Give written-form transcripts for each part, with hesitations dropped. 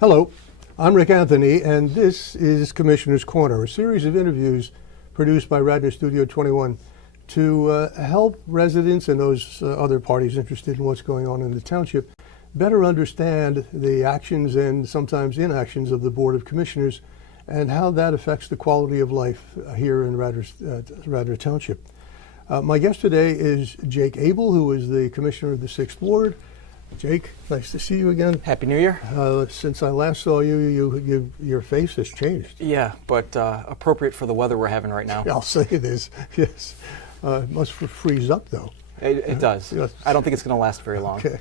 Hello, I'm Rick Anthony, and this is Commissioner's Corner, a series of interviews produced by Radnor Studio 21 to help residents and those other parties interested in what's going on in the township better understand the actions and sometimes inactions of the Board of Commissioners and how that affects the quality of life here in Radnor Township. My guest today is Jake Abel, who is the Commissioner of the 6th Ward. Jake, nice to see you again. Happy New Year. Since I last saw you, your face has changed. Yeah, but appropriate for the weather we're having right now. I'll say it is, yes. It must freeze up, though. It does. Yes. I don't think it's going to last very long. Okay.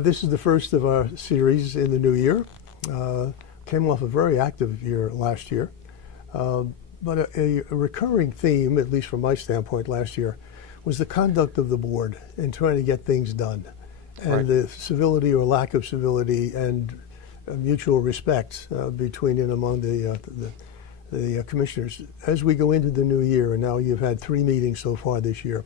This is the first of our series in the new year. Came off a very active year last year. But a recurring theme, at least from my standpoint last year, was the conduct of the board in trying to get things done. And Right. the civility or lack of civility and mutual respect between and among the commissioners. As we go into the new year, and now you've had 3 meetings so far this year,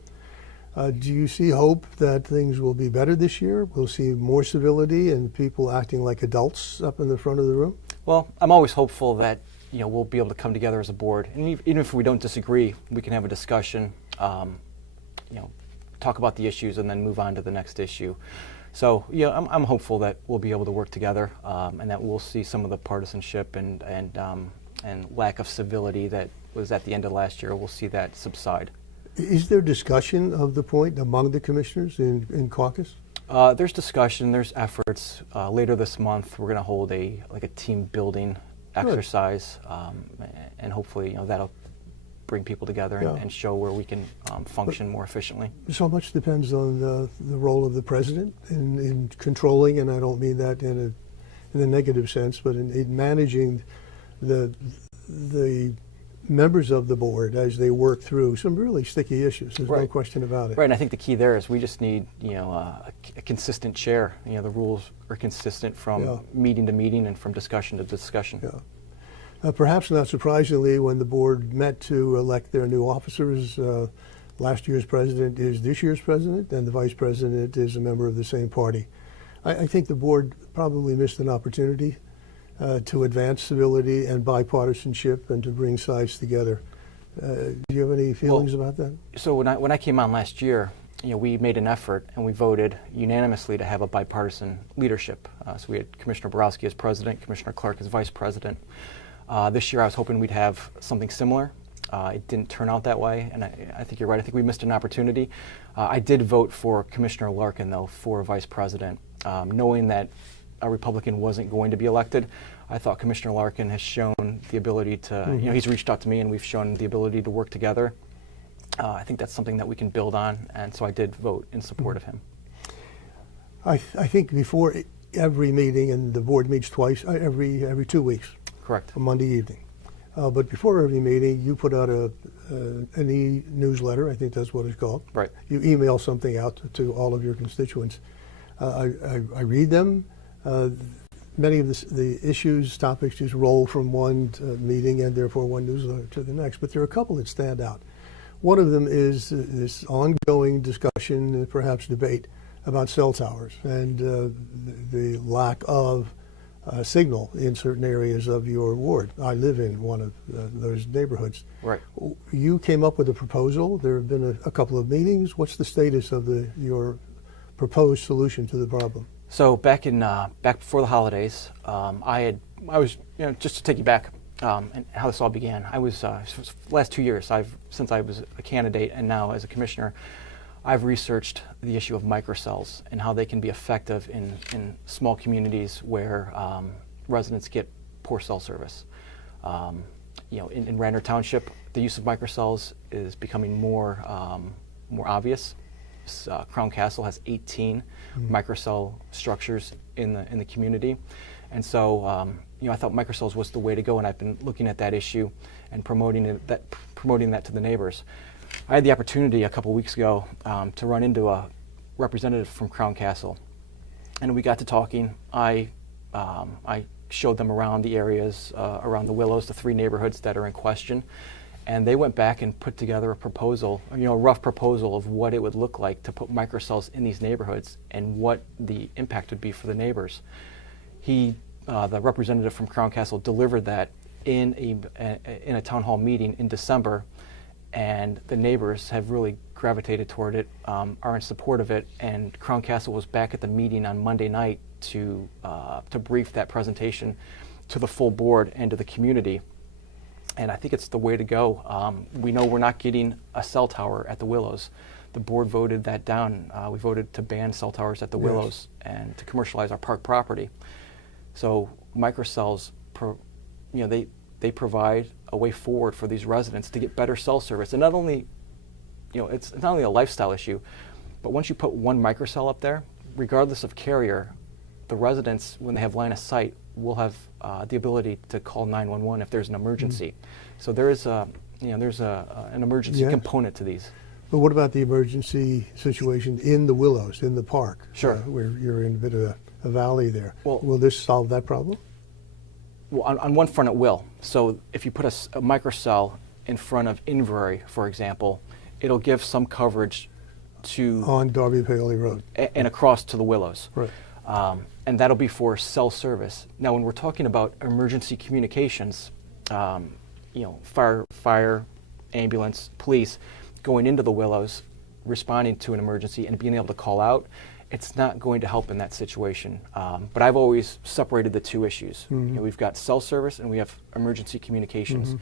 do you see hope that things will be better this year? We'll see more civility and people acting like adults up in the front of the room? Well, I'm always hopeful that we'll be able to come together as a board, and even if we don't disagree, we can have a discussion. Talk about the issues and then move on to the next issue. So yeah, I'm hopeful that we'll be able to work together and that we'll see some of the partisanship and lack of civility that was at the end of last year. We'll see that subside. Is there discussion of the point among the commissioners in caucus? There's discussion, there's efforts. Later this month, we're going to hold a team building exercise, and hopefully that'll bring people together and show where we can function more efficiently. So much depends on the role of the president in controlling, and I don't mean that in a negative sense, but in managing the members of the board as they work through some really sticky issues. There's no question about it. Right, and I think the key there is we just need a consistent chair. The rules are consistent from meeting to meeting and from discussion to discussion. Yeah. Perhaps not surprisingly, when the board met to elect their new officers, last year's president is this year's president, and the vice president is a member of the same party. I think the board probably missed an opportunity to advance civility and bipartisanship and to bring sides together. Do you have any feelings about that? So when I came on last year, we made an effort and we voted unanimously to have a bipartisan leadership. So we had Commissioner Borowski as president, Commissioner Clark as vice president. This year I was hoping we'd have something similar. It didn't turn out that way, and I think you're right. I think we missed an opportunity. I did vote for Commissioner Larkin, though, for vice president. Knowing that a Republican wasn't going to be elected, I thought Commissioner Larkin has shown the ability to, he's reached out to me and we've shown the ability to work together. I think that's something that we can build on, and so I did vote in support of him. I think before every meeting, and the board meets twice, every 2 weeks. Correct. On Monday evening. But before every meeting, you put out an e-newsletter, I think that's what it's called. Right. You email something out to all of your constituents. I read them. Many of the issues, topics just roll from one meeting and therefore one newsletter to the next, but there are a couple that stand out. One of them is this ongoing discussion, perhaps debate, about cell towers and the lack of signal in certain areas of your ward. I live in one of those neighborhoods. Right. You came up with a proposal. There have been a couple of meetings. What's the status of your proposed solution to the problem? So back before the holidays, I was just to take you back and how this all began. I was last 2 years since I was a candidate and now as a commissioner, I've researched the issue of microcells and how they can be effective in small communities where residents get poor cell service. In Radnor Township, the use of microcells is becoming more obvious. Crown Castle has 18 microcell structures in the community, and so I thought microcells was the way to go, and I've been looking at that issue and promoting that to the neighbors. I had the opportunity a couple weeks ago to run into a representative from Crown Castle, and we got to talking. I showed them around the areas, around the Willows, the 3 neighborhoods that are in question, and they went back and put together a proposal, a rough proposal of what it would look like to put microcells in these neighborhoods and what the impact would be for the neighbors. He the representative from Crown Castle delivered that in a town hall meeting in December, and the neighbors have really gravitated toward it, are in support of it, and Crown Castle was back at the meeting on Monday night to brief that presentation to the full board and to the community. And I think it's the way to go. We know we're not getting a cell tower at the Willows. The board voted that down. We voted to ban cell towers at the Willows and to commercialize our park property. So microcells, they provide a way forward for these residents to get better cell service. And not only, it's not only a lifestyle issue, but once you put one microcell up there, regardless of carrier, the residents, when they have line of sight, will have the ability to call 911 if there's an emergency. So there is an emergency component to these. But what about the emergency situation in the Willows, in the park? Sure. Where you're in a bit of a valley there. Well, will this solve that problem? Well, on one front it will. So if you put a microcell in front of Inverary, for example, it'll give some coverage to... On Darby Paoli Road. And across to the Willows. Right. And that'll be for cell service. Now, when we're talking about emergency communications, fire, ambulance, police, going into the Willows, responding to an emergency and being able to call out, it's not going to help in that situation. But I've always separated the two issues. We've got cell service and we have emergency communications.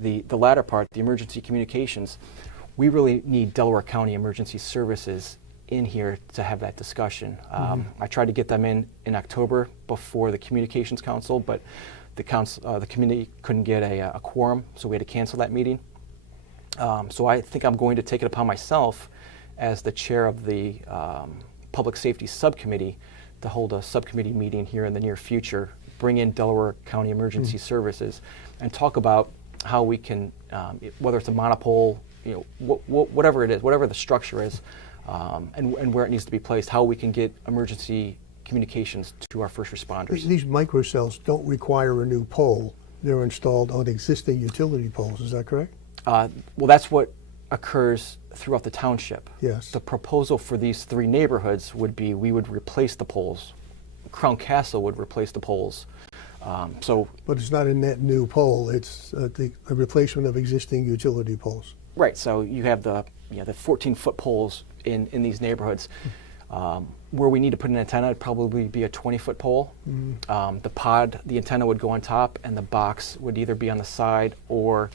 The latter part, the emergency communications, we really need Delaware County Emergency Services in here to have that discussion. I tried to get them in October before the Communications Council, but the committee couldn't get a quorum, so we had to cancel that meeting. So I think I'm going to take it upon myself as the chair of the Public Safety Subcommittee to hold a subcommittee meeting here in the near future, bring in Delaware County Emergency Services, and talk about how we can, whether it's a monopole, whatever it is, whatever the structure is, and where it needs to be placed, how we can get emergency communications to our first responders. These microcells don't require a new pole. They're installed on existing utility poles, is that correct? Well, that's what occurs throughout the township. Yes. The proposal for these three neighborhoods would be we would replace the poles. Crown Castle would replace the poles. But it's not a net new pole, it's a replacement of existing utility poles. Right, so you have the 14-foot poles in these neighborhoods. Where we need to put an antenna, it'd probably be a 20-foot pole. The antenna would go on top, and the box would either be on the side or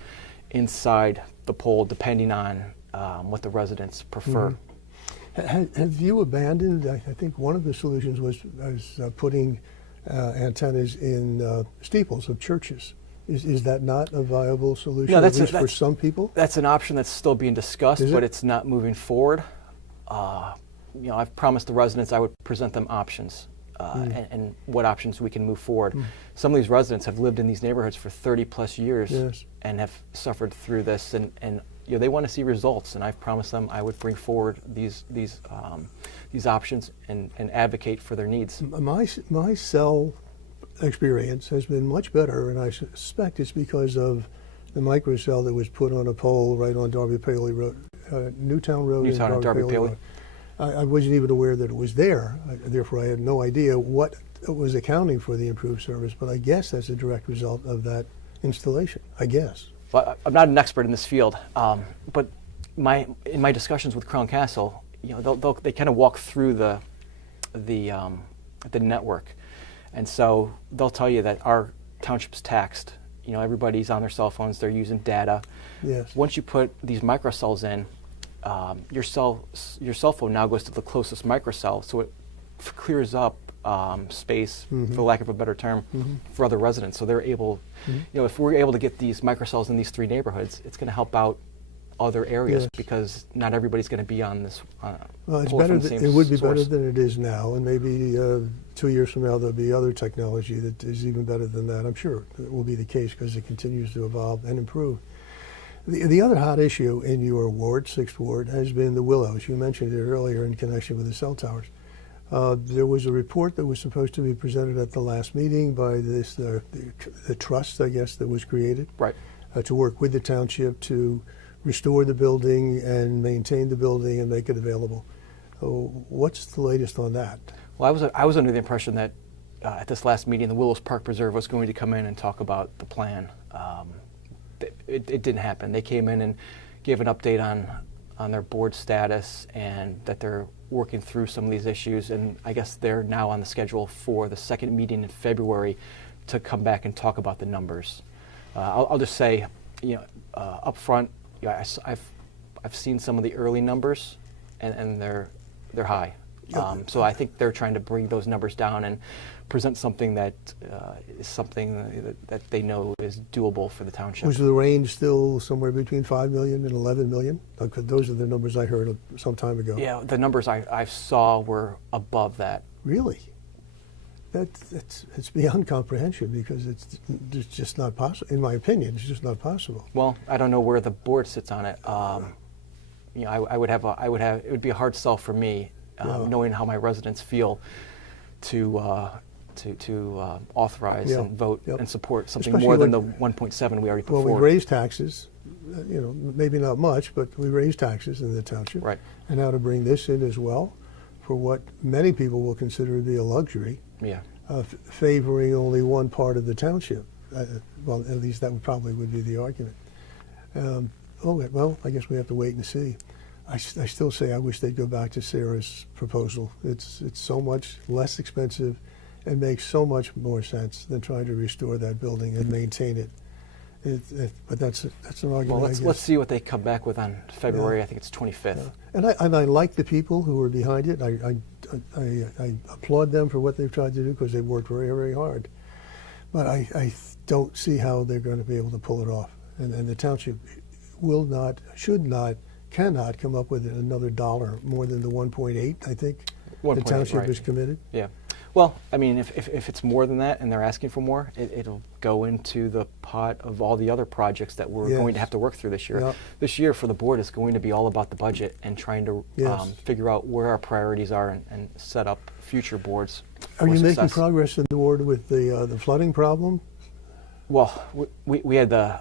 inside the pole, depending on what the residents prefer. Have you abandoned, I think one of the solutions was putting antennas in steeples of churches. Is that not a viable solution, no, at least for some people? That's an option that's still being discussed, but it's not moving forward. I've promised the residents I would present them options and what options we can move forward. Some of these residents have lived in these neighborhoods for 30-plus years and have suffered through this, and they want to see results, and I've promised them I would bring forward these options and advocate for their needs. My cell experience has been much better, and I suspect it's because of the microcell that was put on a pole right on Darby Paoli Road, Newtown Road and Darby Paoli Road. I wasn't even aware that it was there, therefore I had no idea what was accounting for the improved service, but I guess that's a direct result of that installation, I guess. Well, I'm not an expert in this field, but in my discussions with Crown Castle, they kind of walk through the network, and so they'll tell you that our township's taxed. Everybody's on their cell phones; they're using data. Yes. Once you put these microcells in, your cell phone now goes to the closest microcell, so it clears up space, for lack of a better term, for other residents. So they're able, if we're able to get these microcells in these three neighborhoods, it's going to help out other areas because not everybody's going to be on this. Well, it's better. It would be better than it is now, and maybe 2 years from now there'll be other technology that is even better than that. I'm sure it will be the case because it continues to evolve and improve. The other hot issue in your ward, 6th Ward, has been the Willows. You mentioned it earlier in connection with the cell towers. There was a report that was supposed to be presented at the last meeting by the trust, I guess, that was created to work with the township to restore the building and maintain the building and make it available. What's the latest on that? Well, I was under the impression that at this last meeting, the Willows Park Preserve was going to come in and talk about the plan. It didn't happen. They came in and gave an update on their board status and that they're working through some of these issues, and I guess they're now on the schedule for the second meeting in February to come back and talk about the numbers. I'll just say, up front, I've seen some of the early numbers, and they're high. So I think they're trying to bring those numbers down and present something that is something that they know is doable for the township. Was the range still somewhere between 5 million and 11 million? Those are the numbers I heard some time ago. Yeah, the numbers I saw were above that. Really? It's beyond comprehension, because it's just not possible. In my opinion, it's just not possible. Well, I don't know where the board sits on it. I would have it would be a hard sell for me, knowing how my residents feel, to authorize and vote and support something Especially more than the 1.7 we already put forward. Well, we raised taxes, maybe not much, but we raised taxes in the township. Right. And now to bring this in as well, for what many people will consider to be a luxury, favoring only one part of the township. Well, at least that would be the argument. Well, I guess we have to wait and see. I still say I wish they'd go back to Sarah's proposal. It's so much less expensive and makes so much more sense than trying to restore that building and maintain it. But that's an argument. Well, let's see what they come back with on February. I think it's 25th. Yeah. And I like the people who are behind it. I applaud them for what they've tried to do, because they worked very, very hard. But I don't see how they're going to be able to pull it off. And the township will not, should not, cannot come up with another dollar more than the 1.8. I think the township is committed. Yeah. Well, I mean, if it's more than that and they're asking for more, it'll go into the pot of all the other projects that we're going to have to work through this year. Yep. This year for the board is going to be all about the budget and trying to figure out where our priorities are and set up future boards for Are you success. making progress in the ward with the flooding problem? Well, we had the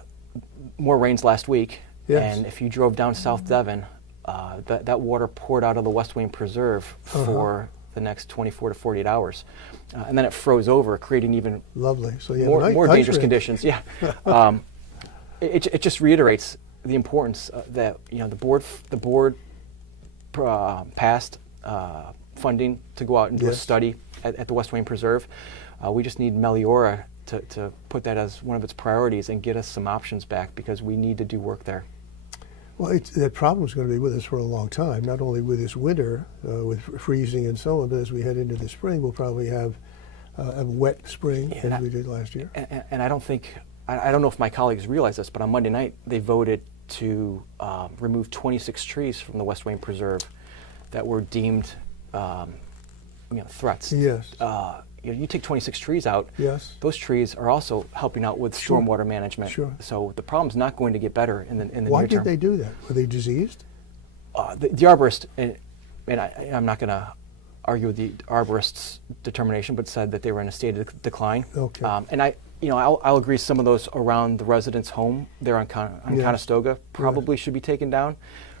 more rains last week, and if you drove down South Devon, that water poured out of the West Wing Preserve for the next 24 to 48 hours. And then it froze over, creating even So more dangerous conditions. Yeah. It just reiterates the importance that the board passed funding to go out and do a study at the West Wing Preserve. We just need Meliora to put that as one of its priorities and get us some options back, because we need to do work there. Well, that problem's going to be with us for a long time, not only with this winter, with freezing and so on, but as we head into the spring, we'll probably have a wet spring, as we did last year. And I don't know if my colleagues realize this, but on Monday night, they voted to remove 26 trees from the West Wing Preserve that were deemed threats. Yes. You take 26 trees out, those trees are also helping out with stormwater management. Sure. So the problem's not going to get better in the near term. Why did they do that? Were they diseased? The arborist, and I'm not going to argue with the arborist's determination, but said that they were in a state of decline. Okay. And I'll agree some of those around the resident's home there on Conestoga probably should be taken down,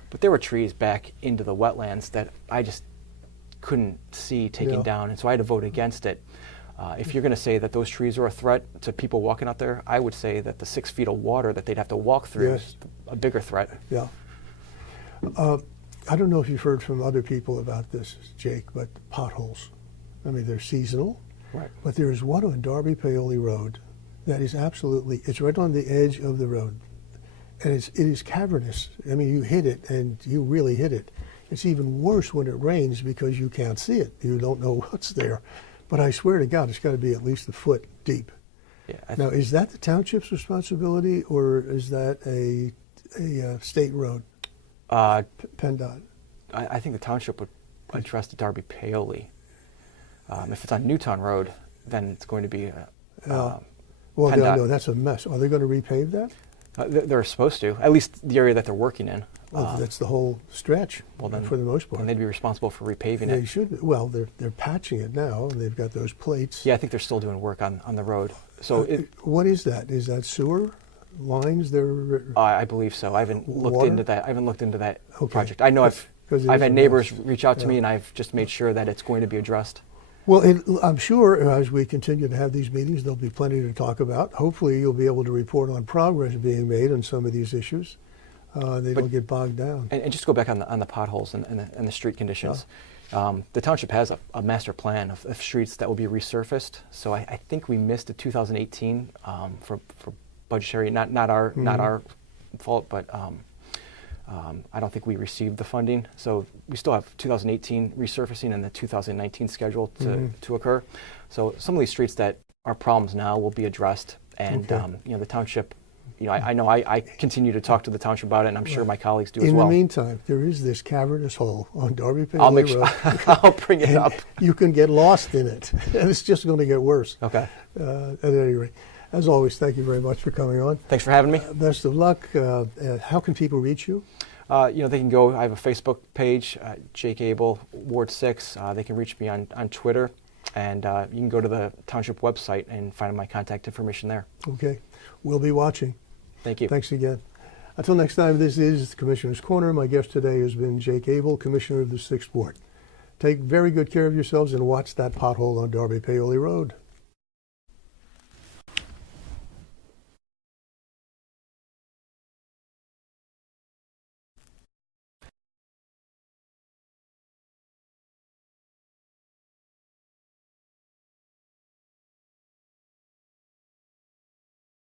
but there were trees back into the wetlands that I just couldn't see taking down, and so I had to vote against it. If you're going to say that those trees are a threat to people walking out there, I would say that the 6 feet of water that they'd have to walk through is a bigger threat. Yeah. I don't know if you've heard from other people about this, Jake, but potholes. I mean, they're seasonal, but there is one on Darby Paoli Road that is it's right on the edge of the road, and it is cavernous. I mean, you hit it, and you really hit it. It's even worse when it rains, because you can't see it. You don't know what's there. But I swear to God, it's got to be at least a foot deep. Yeah, now, is that the township's responsibility, or is that a state road? PennDOT. I think the township would address the Darby Paoli. If it's on Newtown Road, then it's going to be well, no, that's a mess. Are they going to repave that? They're supposed to, at least the area that they're working in. Well, that's the whole stretch, for the most part. And they'd be responsible for repaving it. They should. Well, they're patching it now, and they've got those plates. Yeah, I think they're still doing work on the road. So what is that? Is that sewer lines? I believe so. I haven't looked into that project. I know I've had neighbors reach out to me, and I've just made sure that it's going to be addressed. Well, I'm sure as we continue to have these meetings, there'll be plenty to talk about. Hopefully, you'll be able to report on progress being made on some of these issues. They don't get bogged down. And just go back on the potholes and the street conditions. The township has a master plan of streets that will be resurfaced. So I think we missed the 2018 for budgetary, not our fault, but I don't think we received the funding. So we still have 2018 resurfacing and the 2019 scheduled to occur. So some of these streets that are problems now will be addressed. And the township, I know I continue to talk to the township about it, and I'm sure my colleagues do as well. In the meantime, there is this cavernous hole on Darby Pay I'll make Road. sure I'll bring it up. You can get lost in it, and it's just going to get worse. Okay. At any rate, as always, thank you very much for coming on. Thanks for having me. Best of luck. How can people reach you? They can go. I have a Facebook page, Jake Abel, Ward 6. They can reach me on Twitter, and you can go to the township website and find my contact information there. Okay. We'll be watching. Thank you. Thanks again. Until next time, this is Commissioner's Corner. My guest today has been Jake Abel, Commissioner of the 6th Ward. Take very good care of yourselves and watch that pothole on Darby Paoli Road.